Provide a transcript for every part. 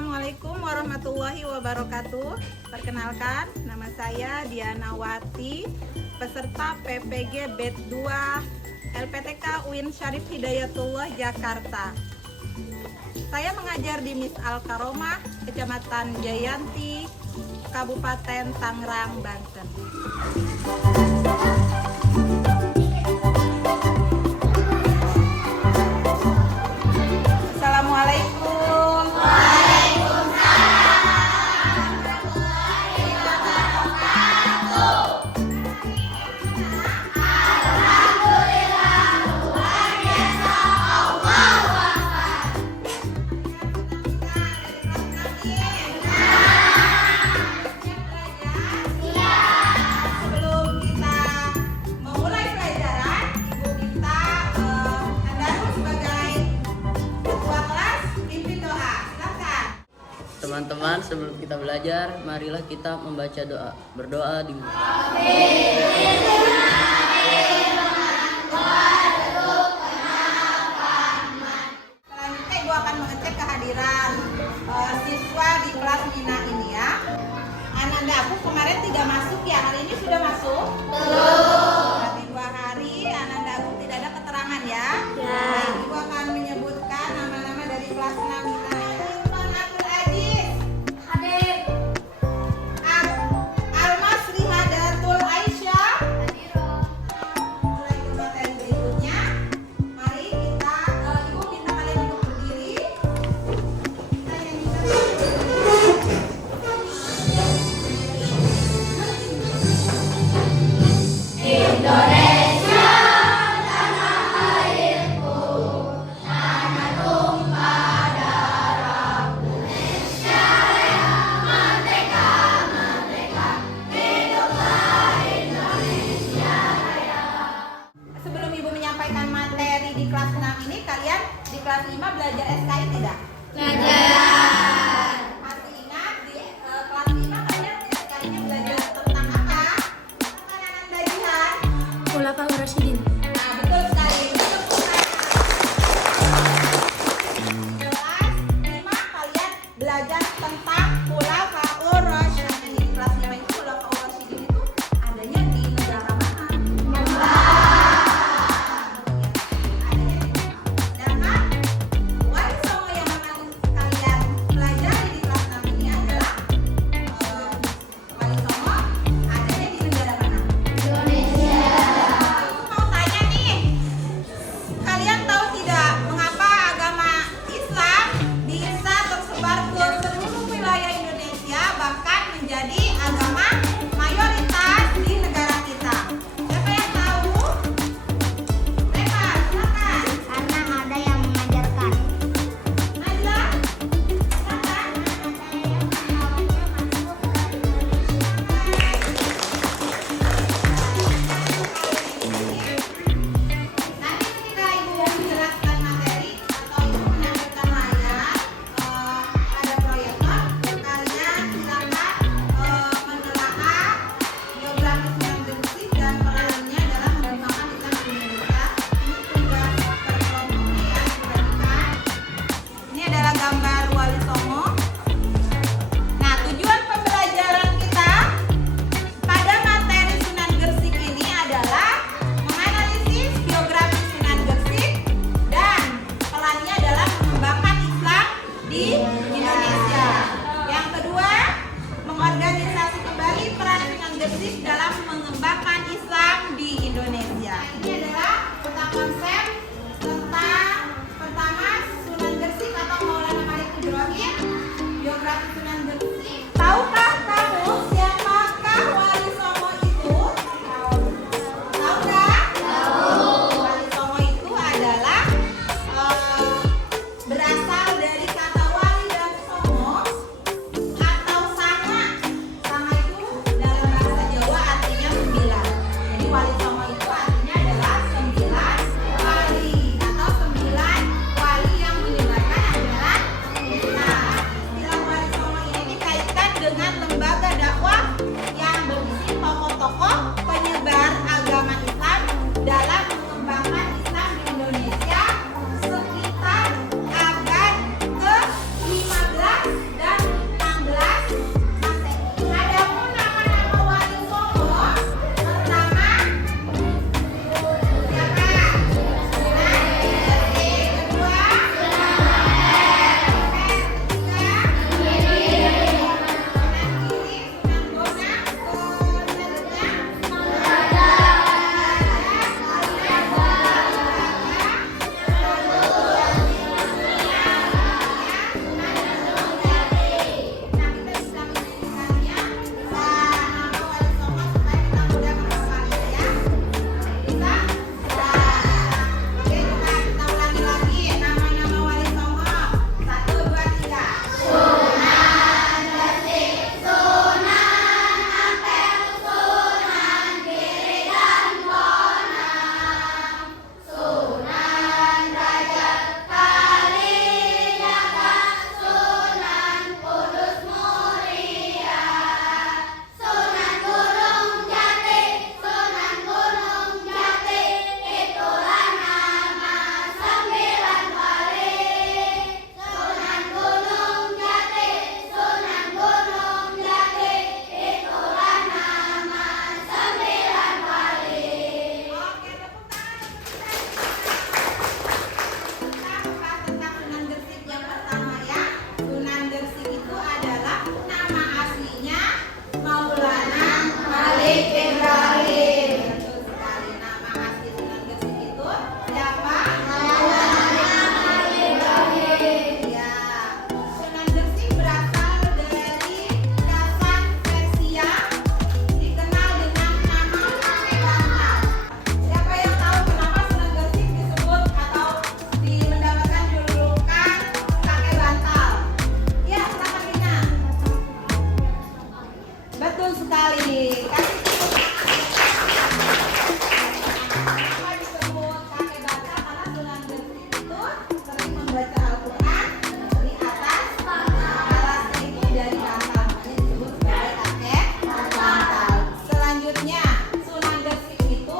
Assalamualaikum warahmatullahi wabarakatuh. Perkenalkan, nama saya Diana Wati, peserta PPG BED 2 LPTK UIN Syarif Hidayatullah Jakarta. Saya mengajar di Mis Al Karomah, Kecamatan Jayanti, Kabupaten Tangerang, Banten. Assalamualaikum. Teman-teman, sebelum kita belajar, marilah kita membaca doa. Berdoa di Selanjutnya Ibu akan mengecek kehadiran siswa di kelas Mina ini ya. Ananda aku kemarin tidak masuk ya, hari ini sudah masuk? Belum. Berarti 2 hari Ananda aku tidak ada keterangan ya. Baik, Ibu akan menyebutkan nama-nama dari kelas 6 Mina ya. Sebelum Ibu menyampaikan materi di kelas 6 ini, kalian di kelas 5 belajar SKI tidak? Belajar. Masih ingat di kelas 5 kalian SKI-nya belajar tentang apa? Tentang Ananda Jihan? Khulafaur Rasyidin. Nah, betul sekali. Kelas 5 kalian belajar tentang Khulafaur Rasyidin. Di kelas 5 itu Khulafaur Rasyidin itu adanya di negara mana? Wali Songo adanya di negara mana? Indonesia. Itu mau membaca Al-Quran di atas alas itu dari bantal, makanya disebut sebagai kakek bantal. Selanjutnya Sunan Gresik itu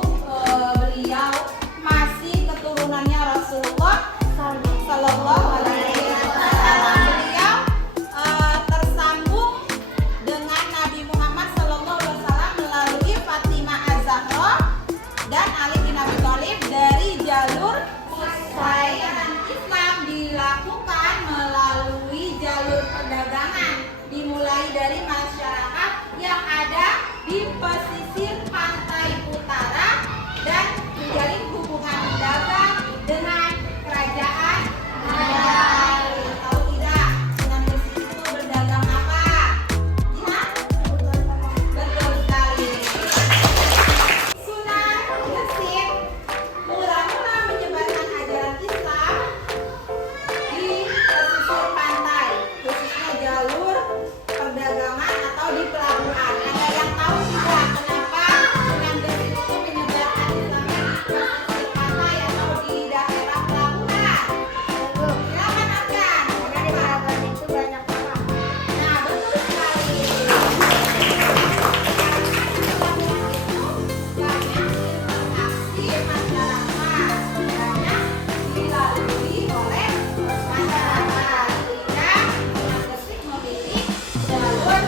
beliau masih keturunannya Rasulullah Sallallahu Alaihi Wasallam. Beliau tersambung dengan Nabi Muhammad Sallallahu Alaihi Wasallam melalui Fatimah Az-Zahra dan Ali bin Abi Thalib dari jalur Husain. Islam dilakukan melalui jalur perdagangan, dimulai dari masyarakat yang ada di pesisir pantai utara dan menjalin hubungan dagang dengan kerajaan Majapahit. Tahu tidak, Sunan Gresik itu berdagang apa? Iya? Betul sekali. Sunan Gresik mula-mula menyebarkan ajaran Islam di pesisir pantai, khususnya jalur perdagangan atau di pelabuhan. Ada yang tahu tidak kenapa Sunan Gresik itu menyebarkan Islam di pesisir pantai atau di daerah pelabuhan? Silakan Afgan. Kenapa? itu banyak orang. Nah, betul sekali. Banyak interaksi masyarakat, banyak dilalui oleh masyarakat. Sehingga Sunan Gresik memilih jalur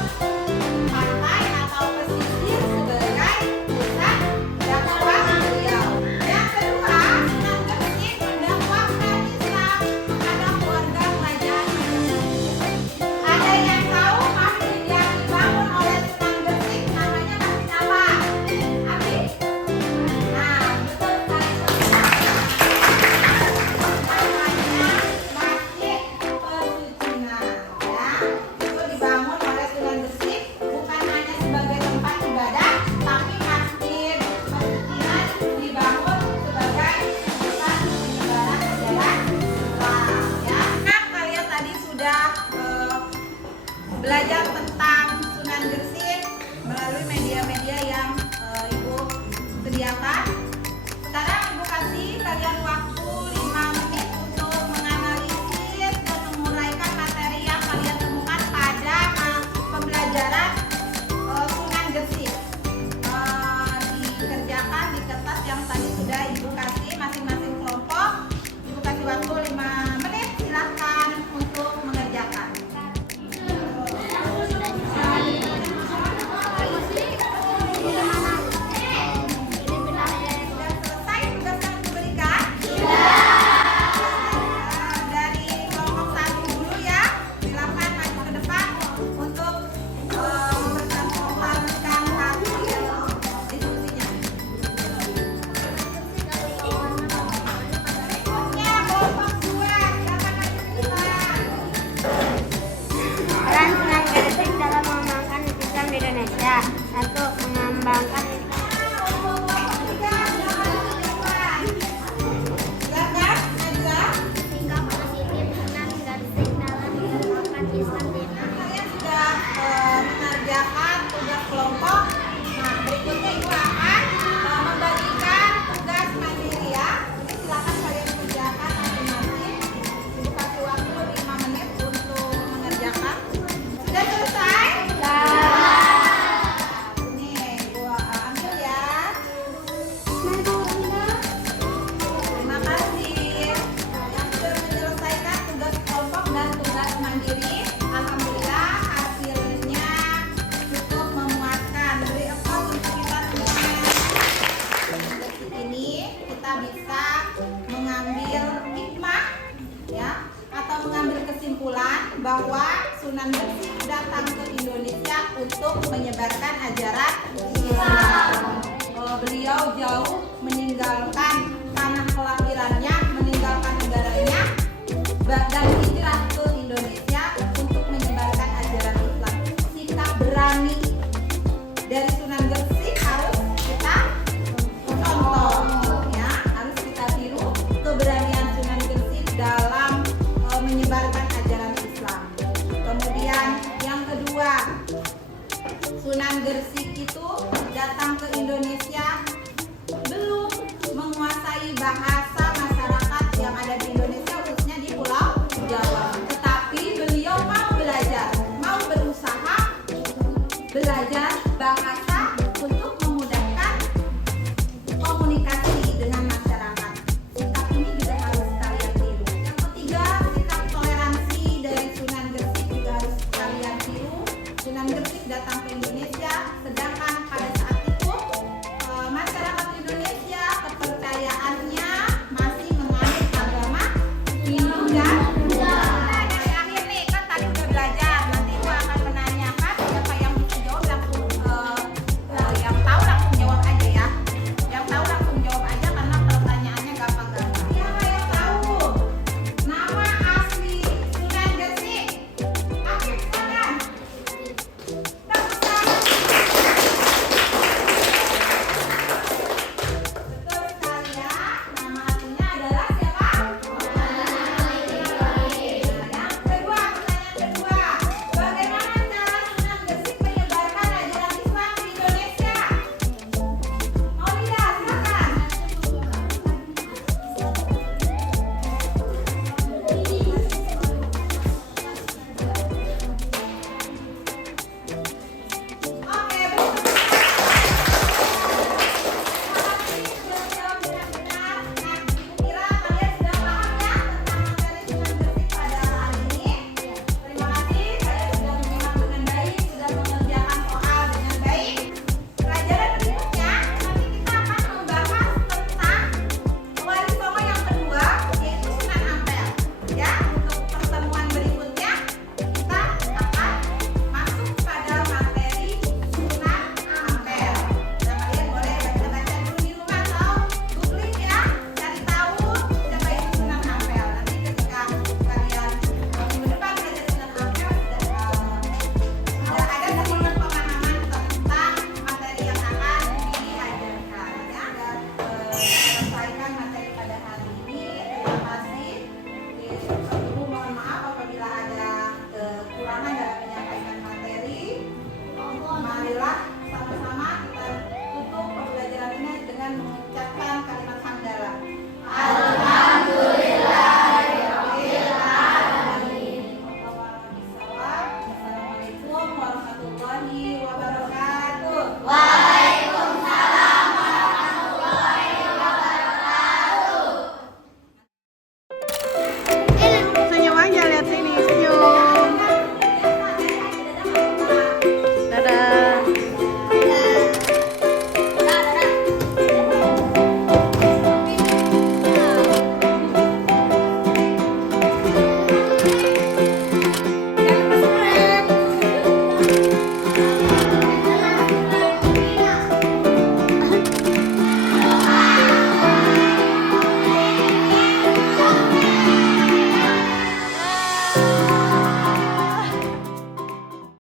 pantai atau pesisir sebagai pusat dakwah beliau. Yang kedua, Sunan Gresik mendakwahkan Islam kepada keluarga kerajaan Majapahit. Ada yang tahu masjid yang dibangun oleh Sunan Gresik namanya masjid apa? Abi? Nah, betul sekali. Namanya Masjid Pesucinan. Ya, itu dibangun oleh Sunan Gresik bukan hanya sebagai tempat ibadah, tapi Masjid Pesucinan dibangun sebagai pusat penyebaran ajaran Islam. Ya, nah, kalian tadi sudah belajar tentang Sunan Gresik melalui media-media yang Ibu sediakan. Sekarang Ibu kasih kalian waktu 5 menit untuk menganalisis dan menguraikan materi yang kalian temukan pada pembelajaran Sunan Gresik. Dikerjakan di kertas yang tadi sudah Ibu kasih masing-masing kelompok. Ibu kasih waktu 5 menit, silahkan untuk mengerjakan. Sudah selesai tugas yang diberikan? Dari kelompok 1 dulu ya. Silakan maju ke depan untuk memperkenalkan hasil diskusinya. Berikutnya kelompok 2, silakan maju ke depan. Peran Sunan Gresik dalam mengembangkan Islam di Indonesia. 1. Mengembangkan Islam. Silakan, Najwa. Sikap positif Sunan Gresik dalam mengembangkan Islam di Indonesia. Kalian sudah mengerjakan tugas kelompok. Nah, berikutnya Ibu akan membagikan tugas mandiri ya. Jadi silakan kalian kerjakan masing-masing. Ibu kasih waktu 5 menit untuk mengerjakan. Sudah selesai? Nih, Ibu ambil ya. Terima kasih yang sudah menyelesaikan tugas kelompok dan tugas mandiri. Alhamdulillah hasilnya cukup memuaskan. Beri applause untuk kita semuanya. Dari ini kita bisa mengambil hikmah ya, atau mengambil kesimpulan bahwa Sunan Gresik datang ke Indonesia untuk menyebarkan ajaran Islam. Beliau jauh meninggalkan tanah kelahirannya, meninggalkan negaranya, dan hijrah ke Indonesia untuk menyebarkan ajaran Islam. Sikap berani dari Sunan Gresik harus kita contoh, ya, harus kita tiru keberanian Sunan Gresik dalam menyebarkan ajaran Islam. Kemudian yang kedua, Sunan Gresik